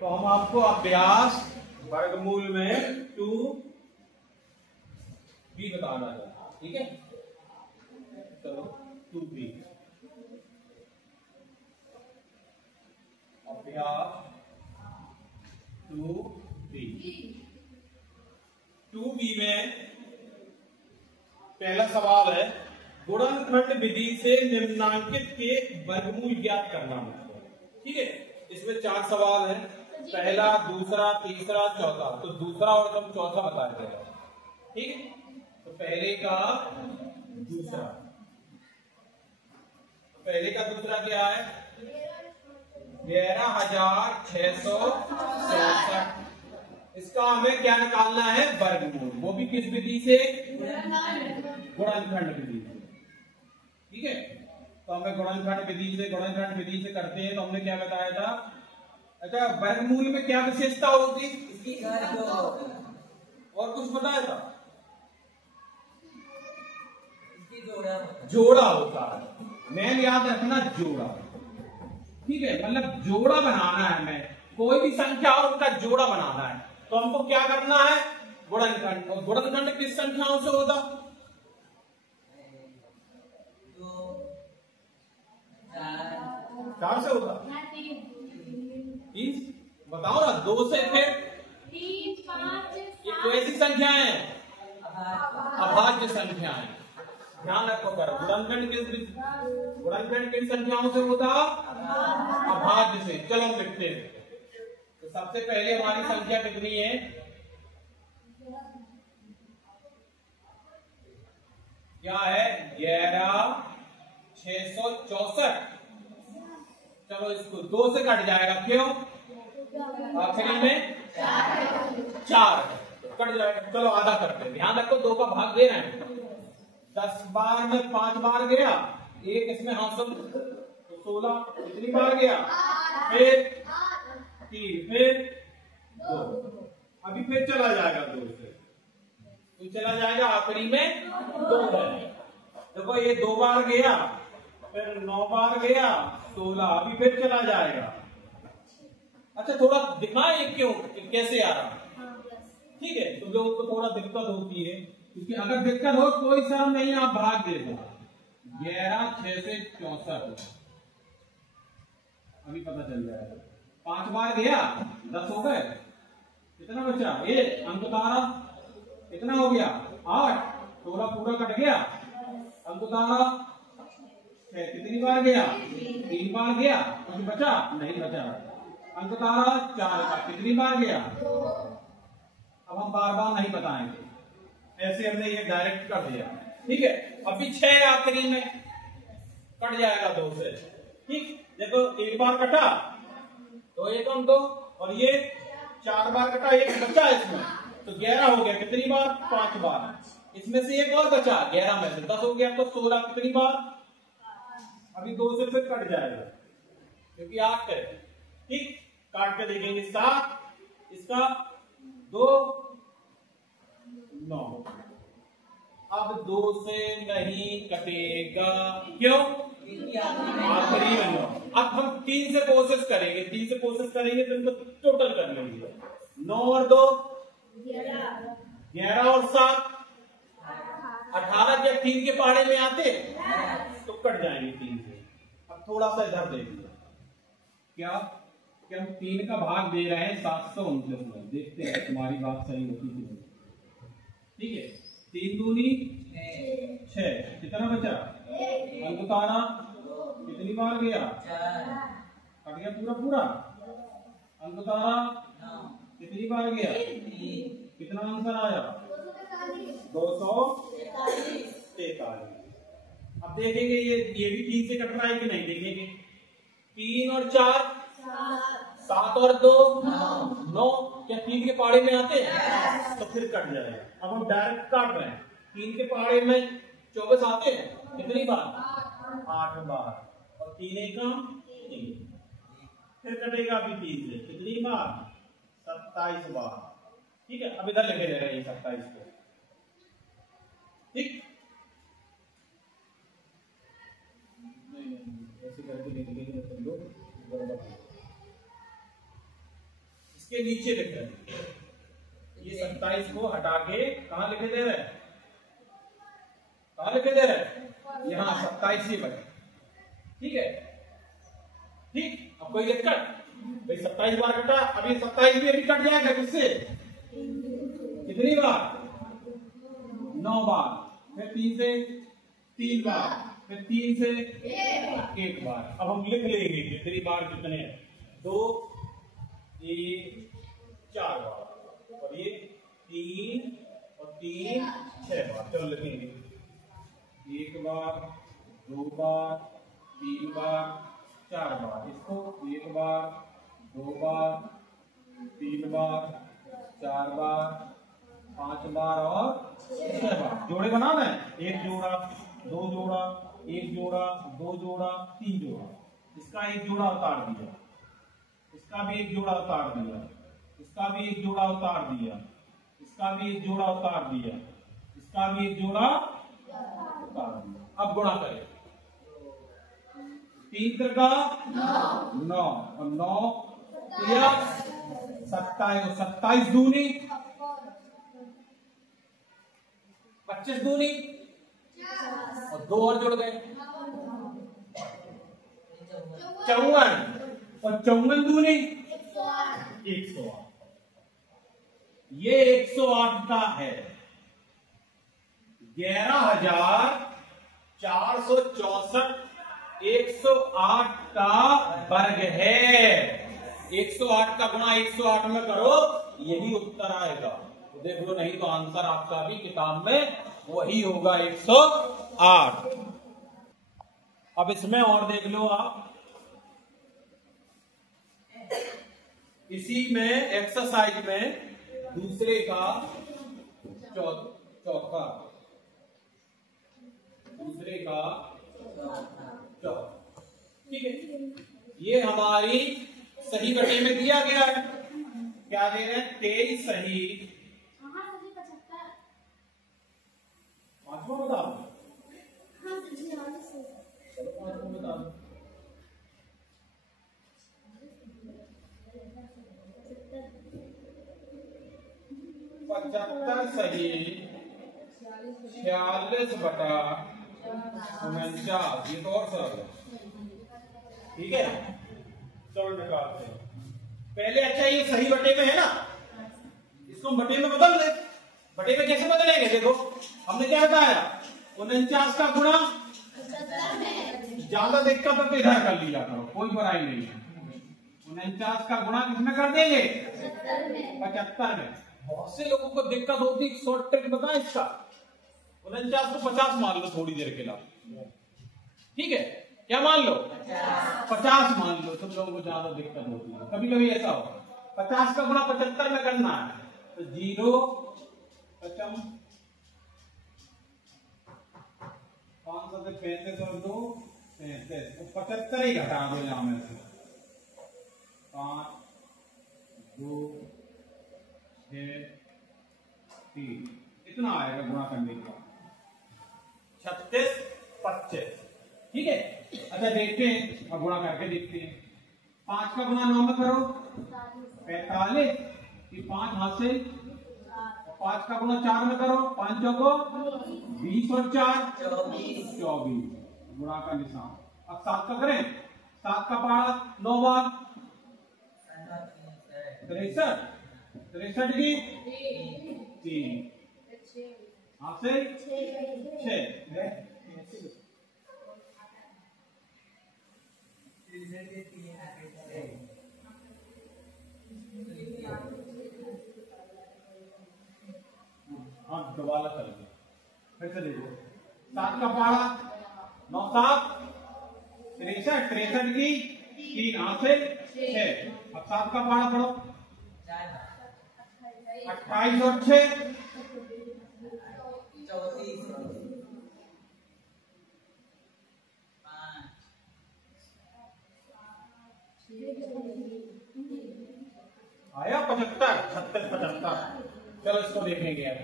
तो हम आपको अभ्यास वर्गमूल में 2b बताना है, ठीक है। चलो 2b अभ्यास 2b में पहला सवाल है, गुणनखंड विधि से निम्नांकित के वर्गमूल ज्ञात करना है, ठीक है। इसमें 4 सवाल हैं, पहला, दूसरा, तीसरा, चौथा। तो दूसरा और तुम चौथा बता देगा, ठीक है। तो पहले का दूसरा, पहले का दूसरा क्या है? 11,667। इसका हमें क्या निकालना है? वर्गमूल। वो भी किस विधि से? गुणनखंड विधि से, ठीक है। तो हमें गुणनखंड विधि से करते हैं। तो हमने क्या बताया था? अच्छा, वर्गमूल में क्या विशेषता होती? और कुछ बताया था? जोड़ा होता है। मैन याद रखना, जोड़ा, ठीक है। मतलब जोड़ा बनाना है हमें, कोई भी संख्या और उनका जोड़ा बनाना है। तो हमको क्या करना है? गुणनखंड। और गुणनखंड किस संख्याओं से होता? 4 से होता। 3 बताओ ना, 2 से फिर 3, 5, ये कैसी संख्याएं हैं? अभाज्य संख्याएं। ध्यान रखो कर, गुणनखंड किन संख्याओं से होता? अभाज्य से। चलो हम लिखते हैं। तो सबसे पहले हमारी संख्या कितनी है? क्या है? 11,664। चलो इसको 2 से कट जाएगा, क्यों? आखिरी में 4 कट जाएगा। चलो आधा करते हैं। ध्यान रखो, 2 का भाग दे रहे हैं। 10 बार में 5 बार गया, एक इसमें हासिल, तो 16 कितनी बार गया? फिर 3, फिर 2। अभी फिर चला जाएगा 2 से, तो चला जाएगा आखिरी में 2 है। देखो ये 2 बार गया, फिर 9 बार गया, 16। अभी फिर चला जाएगा। अच्छा, थोड़ा दिखाएं क्यों, कैसे आ रहा, ठीक है। तो जो तो थोड़ा दिक्कत होती है, क्योंकि अगर दिक्कत हो कोई शर्म नहीं, आप भाग दे दो। 11,6 से 64 अभी पता चल जाएगा। 5 बार गया, 10 हो गए। कितना बचा? ये अंक तारा कितना हो गया? 8। 16 पूरा कट गया। अंक तारा 6 कितनी बार गया? 3 बार गया। कुछ बचा? नहीं बचा। अंक तारा 4 का कितनी बार गया? अब हम बार बार नहीं बताएंगे, ऐसे हमने ये डायरेक्ट कर दिया, ठीक है। अभी 6 आखिरी में कट जाएगा 2 से, ठीक। देखो 1 बार कटा, तो 1 अंक 2, और ये 4 बार कटा, 1 बचा इसमें, तो 11 हो गया। कितनी बार? 5 बार। इसमें से 1 और बचा, 11 में से 10 हो गया, तो 16 कितनी बार? अभी 2 से फिर कट जाएगा, क्योंकि 8 है, ठीक। काट के देखेंगे 7, इसका 2, 9। अब 2 से नहीं कटेगा, क्यों? आखिरी में 9। अब हम 3 से कोशिश करेंगे, तो इनको टोटल कर लेंगे। 9 और 2 11 और 7 18। क्या 3 के पहाड़े में आते? तो कट जाएंगे 3 से। अब थोड़ा सा इधर देखिए, क्या कि हम 3 का भाग दे रहे हैं 729 में। देखते हैं तुम्हारी बात सही होती कि नहीं, ठीक है। 3 दूनी 6, कितना बचा? अंक तारा कितनी बार गया? कट गया पूरा पूरा। अंक तारा कितनी बार गया? कितना आंसर आया? 243। अब देखेंगे ये भी 3 से कट रहा है कि नहीं, देखेंगे। 3 और 4 7 और 2 9। क्या 3 के पहाड़े में आते हैं? तो फिर कट जाएगा। अब हम डायरेक्ट काट रहे हैं। 3 के पहाड़े में 24 आते हैं, कितनी बार? 8 बार। और 3 एकम 3, फिर कटेगा अभी 3 से, कितनी बार? 27 बार, ठीक है। अब इधर लिखे दे रहे हैं 27 को, ठीक। ऐसे करके लिखेंगे तो लोग गड़बड़। इसके नीचे लिख रहे हैं, ये 27 को हटा के कहां लिखे दे रहे हैं, कहां लिखे दे रहे हैं, यहाँ 27 ही बचे। ठीक है, ठीक। अब कोई दिक्कत भाई, 27 बार कटा, अब ये 27 भी अभी कट जाएगा किससे, कितनी बार, 9 बार, फिर 3 से 3 बार, फिर 3 से 1 बार। अब हम लिख लेंगे कितनी बार कितने हैं, 2 3 4 बार, और ये 3 और 3 6 बार। चलो लिखेंगे, 1 बार, 2 बार, 3 बार, 4 बार। इसको 1 बार, 2 बार, 3 बार, 4 बार, 5 बार और 6 बार। जोड़े बनाना है, 1 जोड़ा, 2 जोड़ा, 1 जोड़ा, 2 जोड़ा, 3 जोड़ा। इसका 1 जोड़ा उतार दिया, इसका भी 1 जोड़ा उतार दिया, इसका भी 1 जोड़ा उतार दिया, इसका भी 1 जोड़ा उतार दिया, इसका भी 1 जोड़ा उतार दिया। अब गुणा करें, 3 का 9 और 9 या 27, 27 दूनी 25 दूनी और 2 और जुड़ गए 54 और 54 दूनी 108। ये 108 का है, 11,464 108 का वर्ग है। 108 का गुणा 108 में करो, यही उत्तर आएगा। तो देख लो, नहीं तो आंसर आपका भी किताब में वही होगा, 108। अब इसमें और देख लो आप, इसी में एक्सरसाइज में दूसरे का चौथा, दूसरे का चौथा। ठीक है, ये हमारी सही बटे में दिया गया है, क्या दे रहे हैं, 23 सही, पांचवा बता दो, चलो पांचवा बता दो, 75 सही, 46 बटा 49। ये तो और सरल है। ठीक है, चलो निकालते हैं पहले। अच्छा, ये सही बटे में है ना, इसको हम बटे में बदल दे। बटे में कैसे बदलेंगे, देखो हमने क्या बताया, 49 का गुणा, ज्यादा दिक्कत हो तो इधर कर लिया करो, कोई बुराई नहीं है। 49 का गुणा किसमें कर देंगे, 75 में। बहुत से लोगों को दिक्कत होती है, शॉर्ट ट्रिक बताएं इसका, 49 को 50 मान लो थोड़ी देर के लिए। ठीक है, क्या मान लो, 50 मान लो। सब लोगों को ज्यादा दिक्कत होती है, कभी कभी ऐसा हो। 50 का गुणा 75 में करना है, तो 0 पचम 500 से 35 और 2 35, तो 75 ही घटा दो यहां में से। 5 2 6 3 इतना आएगा गुणा करने का, 36 25। ठीक है, अच्छा देखते हैं, अब गुणा करके देखते हैं। 5 का गुणा 9 में करो, 45, 5 हाथ से, 5 का गुणा 4 में करो, 5 चौको 20 और 4 24, गुणा का निशान। अब 7 का करें, 7 का पहाड़ा 9 बार 63, 63 की 3 हाथ से 6, हाँ दोबारा कर दो, फिर से देखो। 7 का पहाड़ा 9 7 63, 63 की 3 हाथ से 6। अब 7 का पहाड़ा पढ़ो, 28 और 6 आया 75, 36 75। चलो इसको देखेंगे अब।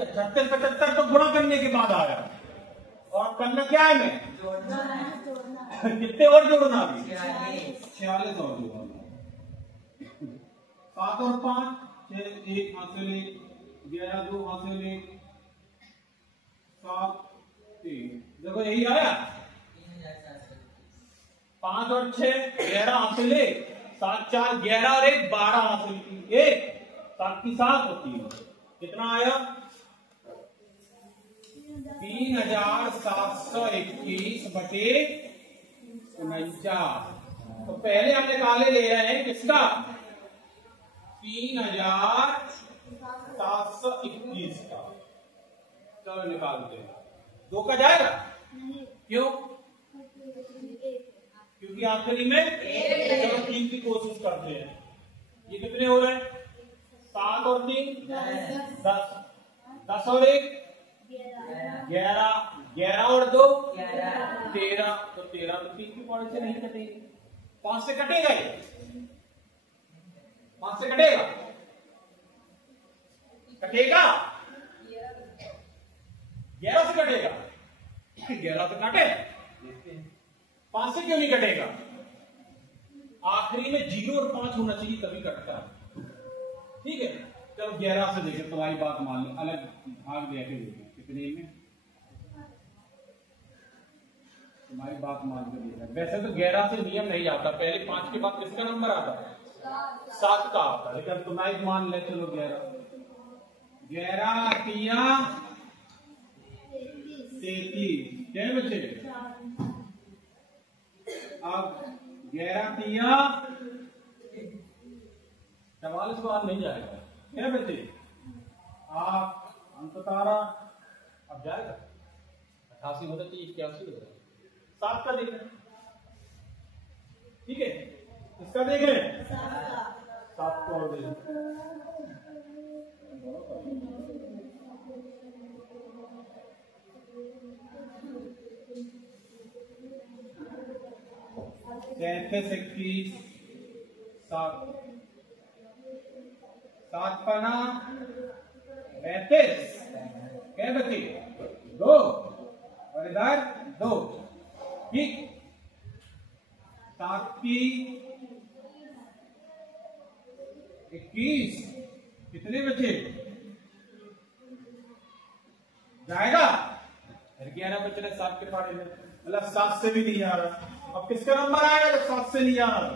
36 75 तो गुणा करने के बाद आया, और करना क्या है, मैं कितने और जोड़ना, अभी 46 और जोड़ना। 7 और 5 6, 1 हासिल 1, 11 2 हासिल 1, 7 3। देखो यही आया। 5 और 6 11 हासिल 1, 7 4 11 और 1 12 हासिल 1, 7 की 7 होती है। कितना आया? 3721 बटे 49। तो पहले हम निकाले ले रहे हैं किसका? 3721 का। चलो निकालते हैं। 2 का जाएगा? क्यों? क्योंकि आखिरी में चलो 3 की कोशिश करते हैं। ये कितने हो रहे हैं? 7 और 3 10, 10 और 1 11, 11 और 2 13। तो 13 तो 3 की पॉइंट से नहीं कटेगी। 5 से कटेगा ये? 5 से कटेगा? कटेगा? 11 से कटेगा? 11 से काटे? 5 से क्यों नहीं कटेगा? आखिरी में 0 और 5 होना चाहिए तभी कटता है। ठीक है, चलो 11 से देखें। तुम्हारी बात मान लो, अलग भाग दे के देखें कितने में। तुम्हारी बात मान के देखा। वैसे तो 11 से नियम नहीं आता, पहले 5 के बाद किसका नंबर आता? 7 का आता। लेकिन तुम्हारी मान ले चलो 11 तिया 33। क्या बचे? अब 11 तिया 44 बार नहीं जाएगा। क्या बचे? आप अंक तारा अब जाएगा 88 होता चाहिए, 81 होता है। 7 का देख रहे हैं। ठीक है, इसका देख रहे हैं। 7 को और देख 33 21 7 7 पना 35। क्या बचे? 2 और इधर 2। ठीक, 7 की 21। कितने बचे? जाएगा? 11 बचने 7 के पारे में, मतलब 7 से भी नहीं आ रहा। अब किसका नंबर आएगा जब 7 से नहीं आ रहा?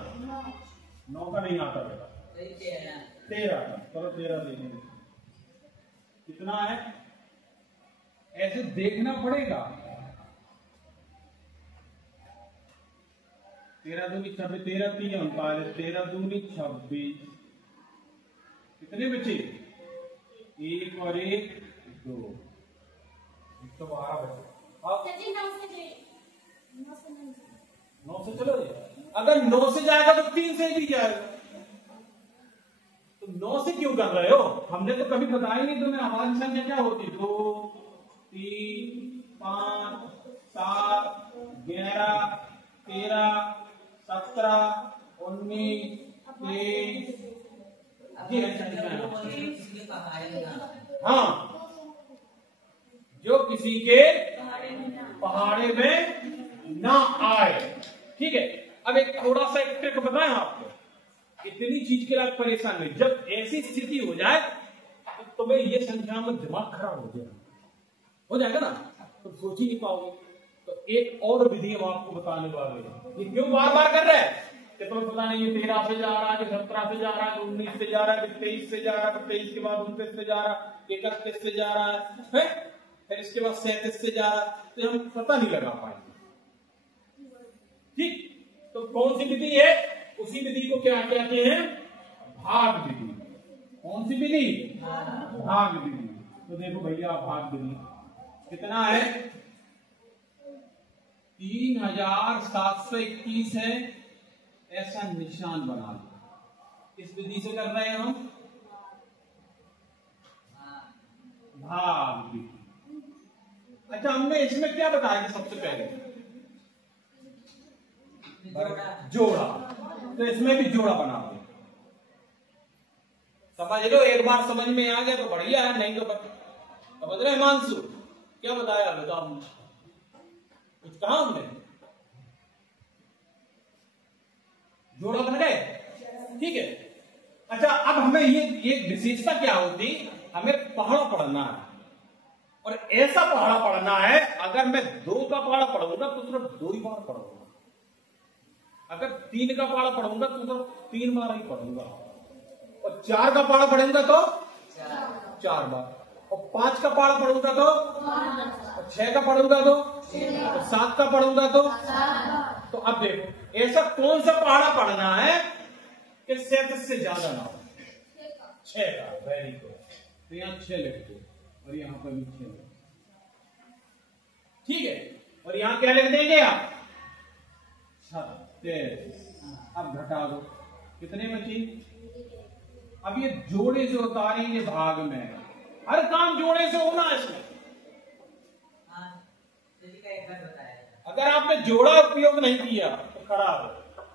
9 का नहीं आता बेटा, 13 का। चलो 13 देखेंगे कितना है। ऐसे देखना पड़ेगा। 13 दूनी 26, 13 3 39, 13 दूनी 26। कितने बचे? 1 और 1 2, 112 बचे। अब 9 से चलो। अगर 9 से जाएगा तो 3 से भी जाएगा। तो 9 से क्यों कर रहे हो? हमने तो कभी बताया नहीं तुम्हें हमारी संख्या क्या होती? 2 3 5 7 11 13 17 19 23। ये हाँ, जो किसी के पहाड़े में ना आए। ठीक है, अब एक थोड़ा सा एक ट्रिक बताएं आपको। इतनी चीज के लिए परेशान नहीं, जब ऐसी स्थिति हो जाए तो तुम्हें ये संख्या में दिमाग खराब हो जाएगा ना, तुम सोच ही नहीं पाओगे। तो एक और विधि हम आपको बताने वाले हैं। ये क्यों बार बार कर रहे हैं कि तुम्हें पता नहीं ये 13 से जा रहा है, 17 से जा रहा है, 19 से जा रहा है, 23 से जा रहा है, 23 के बाद 29 से जा रहा है, 31 से जा रहा है, फिर इसके बाद 37 से जा रहा है। तो हम पता नहीं लगा पाएंगे। ठीक, तो कौन सी विधि है? उसी विधि को क्या कहते हैं? भाग विधि। कौन सी विधि? भाग विधि। तो देखो भैया, भाग विधि कितना है? 3721 है। ऐसा निशान बना लो। किस विधि से कर रहे हैं हम? भाग विधि। अच्छा, हमने इसमें क्या बताया कि सबसे पहले जोड़ा, तो इसमें भी जोड़ा बना दो। समझ लो, एक बार समझ में आ गया तो बढ़िया है, नहीं तो समझ रहे हिमांशु? क्या बताया बताओ, कुछ कहा हमने? जोड़ा बन गए। ठीक है, अच्छा, अब हमें ये विशेषता क्या होती, हमें पहाड़ा पढ़ना है और ऐसा पहाड़ा पढ़ना है, अगर मैं 2 का पहाड़ा पढ़ूंगा तो सिर्फ 2 ही बार पढ़ूंगा, अगर 3 का पहाड़ा पढ़ूंगा तो सिर्फ 3 बार ही पढ़ूंगा, और 4 का पहाड़ा पढ़ूंगा तो 4 बार, और 5 का पहाड़ा पढ़ूंगा तो 6 का पढ़ूंगा तो 7 का पढ़ूंगा तो अब देखो ऐसा कौन सा पहाड़ा पढ़ना है कि 37 से ज्यादा ना हो। 6 का, वेरी गुड, तो यहाँ 6 लिख दो और यहाँ पर भी 6 लिख, ठीक है, और यहाँ क्या लिख देंगे आप 36। अब घटा दो, कितने बची, अब ये जोड़े से उतारेंगे भाग में, हर काम जोड़े से होना है इसमें। अगर आपने जोड़ा उपयोग नहीं किया तो खराब है।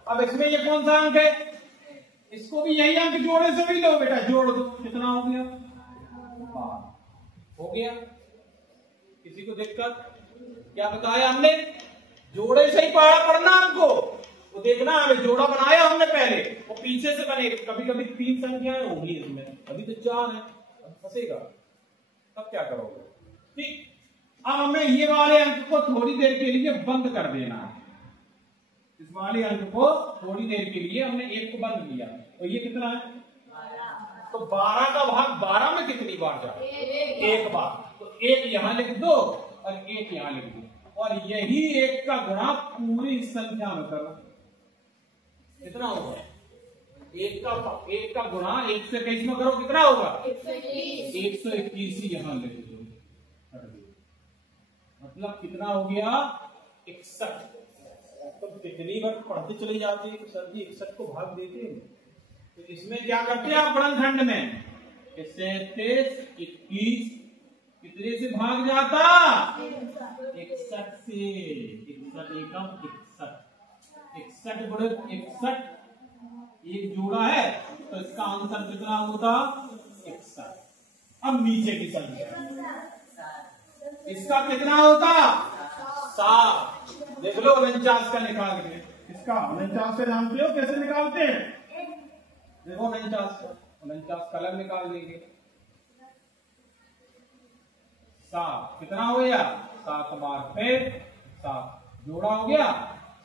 अब इसमें ये कौन सा अंक है, इसको भी यही अंक जोड़े से भी लो बेटा, जोड़ दो, कितना हो गया, हो गया। किसी को दिक्कत, क्या बताया हमने, जोड़े से ही पहाड़ा पढ़ना हमको, वो देखना हमें जोड़ा बनाया हमने पहले, वो पीछे से बने, कभी कभी 3 संख्याएं होंगी इसमें, अभी तो 4 है, फंसेगा, तब क्या करोगे, ठीक। अब हमें ये वाले अंक को थोड़ी देर के लिए बंद कर देना है, इस वाले अंक को थोड़ी देर के लिए हमने 1 को बंद किया, तो ये कितना है, तो 12 का भाग 12 में कितनी बार जाए, 1 बार, तो 1 यहां लिख दो और 1 यहां लिख दो, और यही 1 का गुणा पूरी संख्या में करो, कितना होगा, 1 का गुणा 1 से 21 में करो, कितना होगा 121 ही यहां लिख दो, मतलब कितना हो गया 61। तो कितनी बार पढ़ते चले जाते हैं सर जी 61 को भाग देते हैं, तो इसमें क्या करते हैं आप गुणनखंड में, 37 21 कितने से भाग जाता, 61 से, 61 एकम 61, 61 गुणे 61, एक जोड़ा है तो इसका आंसर कितना होता 61। अब नीचे की संख्या, इसका कितना होता 7, देख लो 49 का निकाल के, इसका 49 से जानते हो कैसे निकालते हैं, देखो 49 का अलग निकाल देंगे, 7 कितना हो गया 7 बार, फिर 7 जोड़ा हो गया,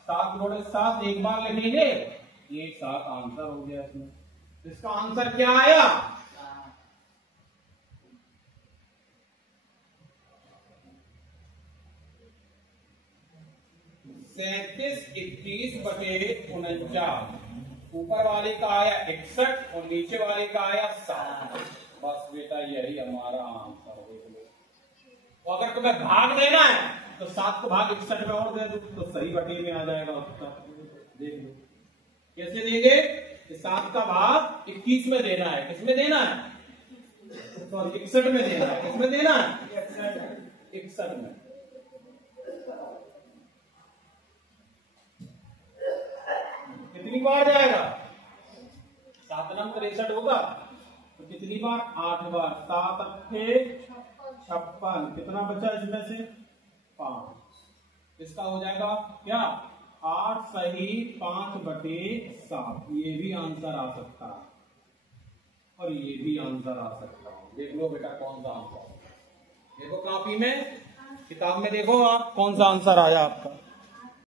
7 जोड़े 7 एक बार लिखेंगे, ये 7 आंसर हो गया इसमें, इसका आंसर क्या आया, 37 21 बटे 49, ऊपर वाले का आया 61 और नीचे वाले का आया 7, बस बेटा यही हमारा आंसर हो गया। तो अगर तुम्हें भाग देना है तो 7 को भाग 61 में और दे दो तो सही बटे में आ जाएगा उसका, देख लो कैसे देंगे, 7 का भाग 21 में देना है, किसमें देना है, सॉरी 61 में देना है, किसमें देना है 61 में, कितनी बार जाएगा, 7 नंग 63 होगा तो कितनी बार 8 बार, 7 अट्ठे 56, कितना बचा इसमें से 5, इसका हो जाएगा क्या 8 सही 5 बटे 7, ये भी आंसर आ सकता है और ये भी आंसर आ सकता है, देख लो बेटा कौन सा आंसर, देखो कॉपी में किताब में देखो आप कौन सा आंसर आया आपका।